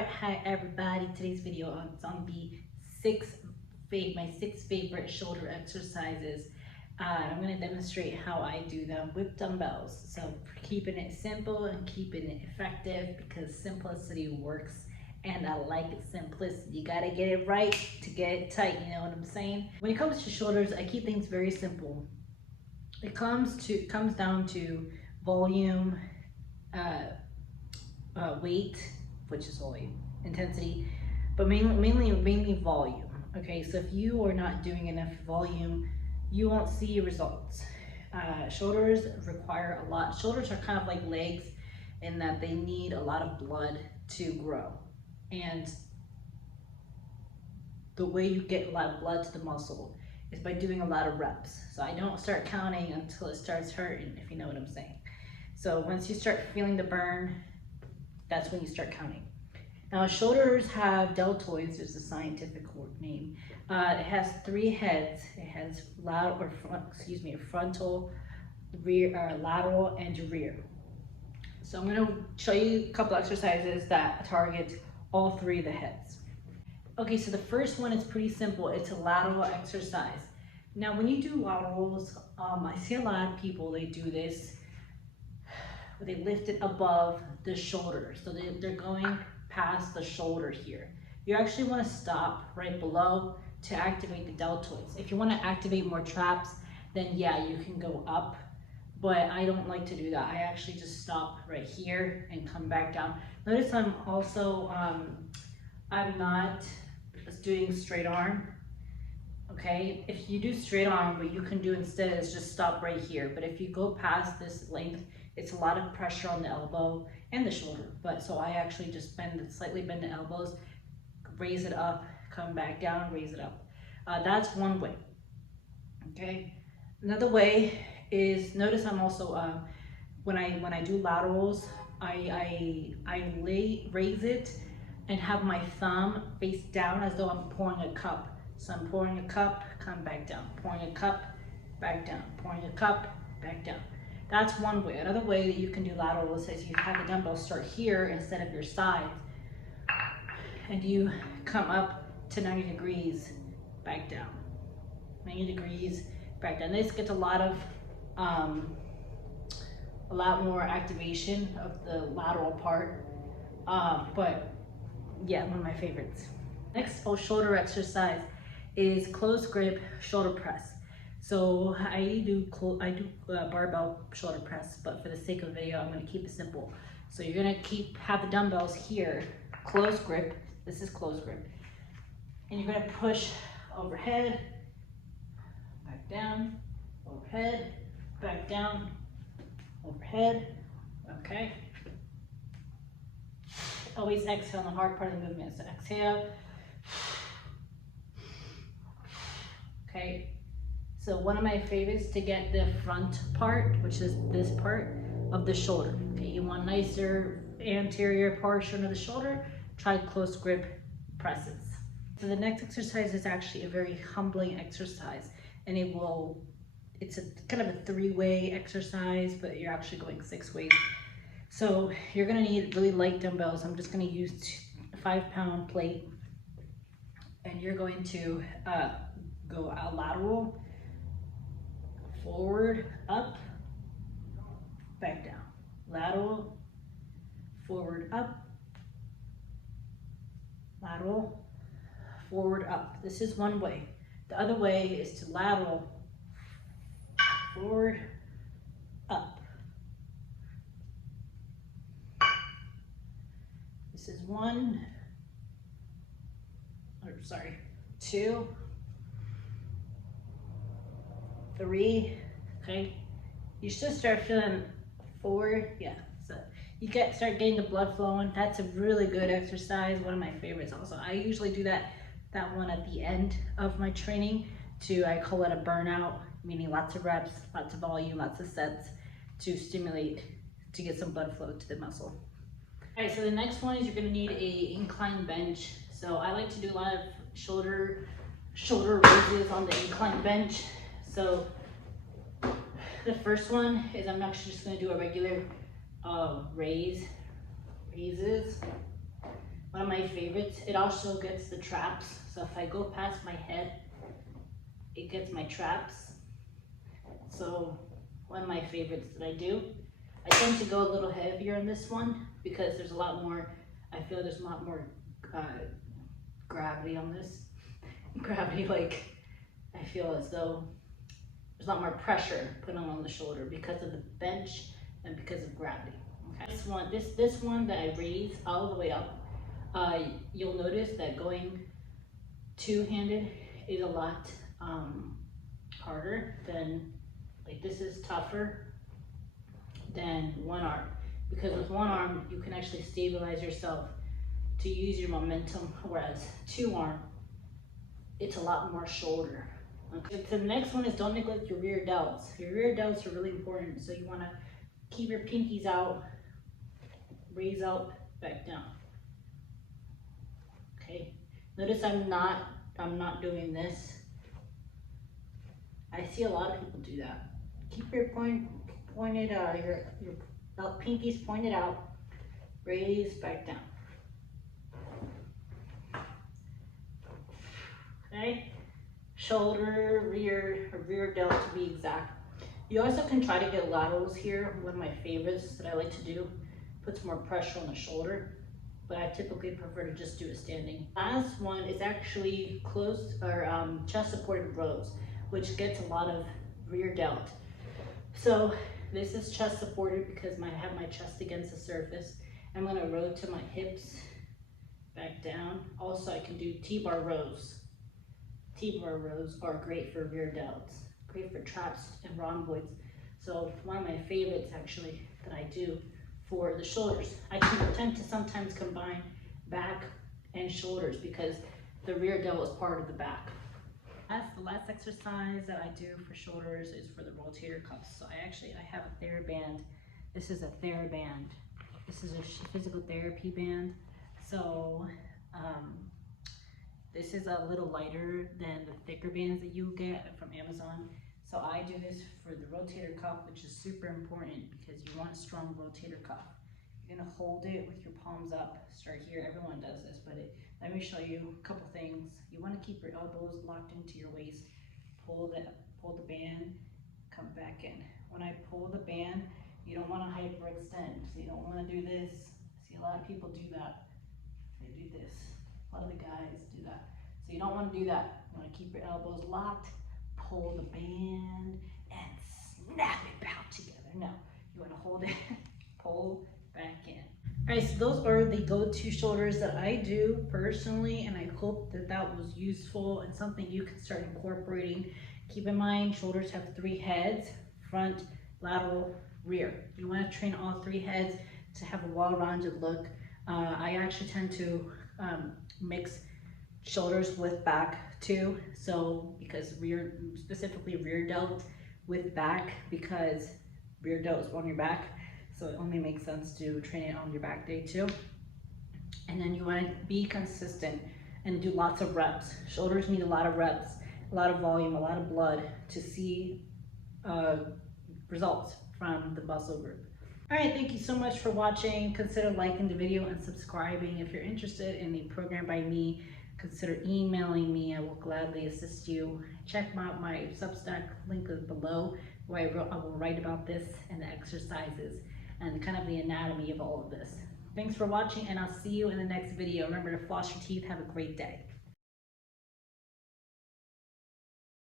Alright, hi everybody. Today's video is on my six favorite shoulder exercises. I'm going to demonstrate how I do them with dumbbells. So keeping it simple and keeping it effective, because simplicity works and I like simplicity. You got to get it right to get it tight, you know what I'm saying? When it comes to shoulders, I keep things very simple. It comes down to volume, weight, which is volume, intensity, but mainly volume. Okay, so if you are not doing enough volume, you won't see results. Shoulders require a lot. Shoulders are kind of like legs in that they need a lot of blood to grow, and the way you get a lot of blood to the muscle is by doing a lot of reps. So I don't start counting until it starts hurting, if you know what I'm saying. So once you start feeling the burn, that's when you start counting. Now shoulders have deltoids, is the scientific name. It has three heads. It has frontal, rear, lateral, and rear. So I'm going to show you a couple exercises that target all three of the heads. Okay, so the first one is pretty simple. It's a lateral exercise. Now when you do laterals, I see a lot of people, they do this, they lift it above the shoulder. So they're going past the shoulder here. You actually want to stop right below to activate the deltoids. If you want to activate more traps, then yeah, you can go up, but I don't like to do that. I actually just stop right here and come back down. Notice I'm also, I'm not doing straight arm. Okay, if you do straight arm, what you can do instead is just stop right here. But if you go past this length, it's a lot of pressure on the elbow and the shoulder. But so I actually just slightly bend the elbows, raise it up, come back down, raise it up. That's one way. Okay. Another way is, notice I'm also when I do laterals, I raise it and have my thumb face down as though I'm pouring a cup. So I'm pouring a cup, come back down, pouring a cup, back down, pouring a cup, back down. That's one way. Another way that you can do laterals is you have the dumbbell start here instead of your sides, and you come up to 90 degrees, back down. 90 degrees, back down. This gets a lot more activation of the lateral part, but yeah, one of my favorites. Next shoulder exercise is close grip shoulder press. So I do barbell shoulder press, but for the sake of the video, I'm going to keep it simple. So you're going to have the dumbbells here, close grip. This is close grip, and you're going to push overhead, back down, overhead, back down, overhead. Okay. Always exhale on the hard part of the movement. So exhale. Okay. So one of my favorites to get the front part, which is this part of the shoulder. Okay, you want nicer anterior portion of the shoulder, try close grip presses. So the next exercise is actually a very humbling exercise, and it's a kind of a three-way exercise, but you're actually going 6 ways. So you're gonna need really light dumbbells. I'm just gonna use a 5-pound plate, and you're going to go out lateral, forward, up, back down. Lateral, forward, up, lateral, forward, up. This is one way. The other way is to lateral, forward, up. This is 2, 3, okay? You should start feeling 4, yeah. So you start getting the blood flowing. That's a really good exercise, one of my favorites also. I usually do that one at the end of my training I call it a burnout, meaning lots of reps, lots of volume, lots of sets to stimulate, to get some blood flow to the muscle. All right, so the next one is you're gonna need a incline bench. So I like to do a lot of shoulder raises on the incline bench. So the first one is I'm actually just going to do a regular raises. One of my my favorites. It also gets the traps. So if I go past my head, it gets my traps. So one of my favorites that I do. I tend to go a little heavier on this one because there's a lot more, I feel there's a lot more gravity on this. Gravity, like, I feel as though there's a lot more pressure put on the shoulder because of the bench and because of gravity. Okay. This one that I raise all the way up, you'll notice that going two-handed is a lot harder than, like, this is tougher than one arm, because with one arm you can actually stabilize yourself to use your momentum, whereas two arm, it's a lot more shoulder. Okay. So the next one is don't neglect your rear delts. Your rear delts are really important, so you want to keep your pinkies out, raise up, back down. Okay. Notice I'm not doing this. I see a lot of people do that. Keep your pointed, your pinkies pointed out, raise back down. Okay, shoulder, rear delt to be exact. You also can try to get laterals here. One of my favorites that I like to do, puts more pressure on the shoulder, but I typically prefer to just do it standing. Last one is actually close or chest supported rows, which gets a lot of rear delt. So this is chest supported because I have my chest against the surface. I'm gonna rotate my hips back down. Also, I can do T-bar rows. T-bar rows are great for rear delts, great for traps and rhomboids. So one of my favorites actually that I do for the shoulders. I tend to sometimes combine back and shoulders because the rear delt is part of the back. The last exercise that I do for shoulders is for the rotator cuffs. So I have a TheraBand. This is a TheraBand. This is a physical therapy band. So this is a little lighter than the thicker bands that you get from Amazon. So I do this for the rotator cuff, which is super important because you want a strong rotator cuff. You're gonna hold it with your palms up. Start here, everyone does this, but let me show you a couple things. You wanna keep your elbows locked into your waist. Pull the band, come back in. When I pull the band, you don't wanna hyperextend. So you don't wanna do this. See, a lot of people do that. They do this. A lot of the guys do that. So you don't wanna do that. You wanna keep your elbows locked, pull the band, and snap it back together. No, you wanna hold it, pull back in. All right, so those are the go-to shoulders that I do personally, and I hope that that was useful and something you can start incorporating. Keep in mind, shoulders have 3 heads, front, lateral, rear. You want to train all 3 heads to have a well-rounded look. I actually tend to mix shoulders with back too, so because specifically rear delt with back, because rear delt is on your back. So it only makes sense to train it on your back day too. And then you want to be consistent and do lots of reps. Shoulders need a lot of reps, a lot of volume, a lot of blood to see results from the muscle group. All right, thank you so much for watching. Consider liking the video and subscribing. If you're interested in a program by me, consider emailing me. I will gladly assist you. Check out my Substack link below, where I will write about this and the exercises and kind of the anatomy of all of this. Thanks for watching, and I'll see you in the next video. Remember to floss your teeth. Have a great day.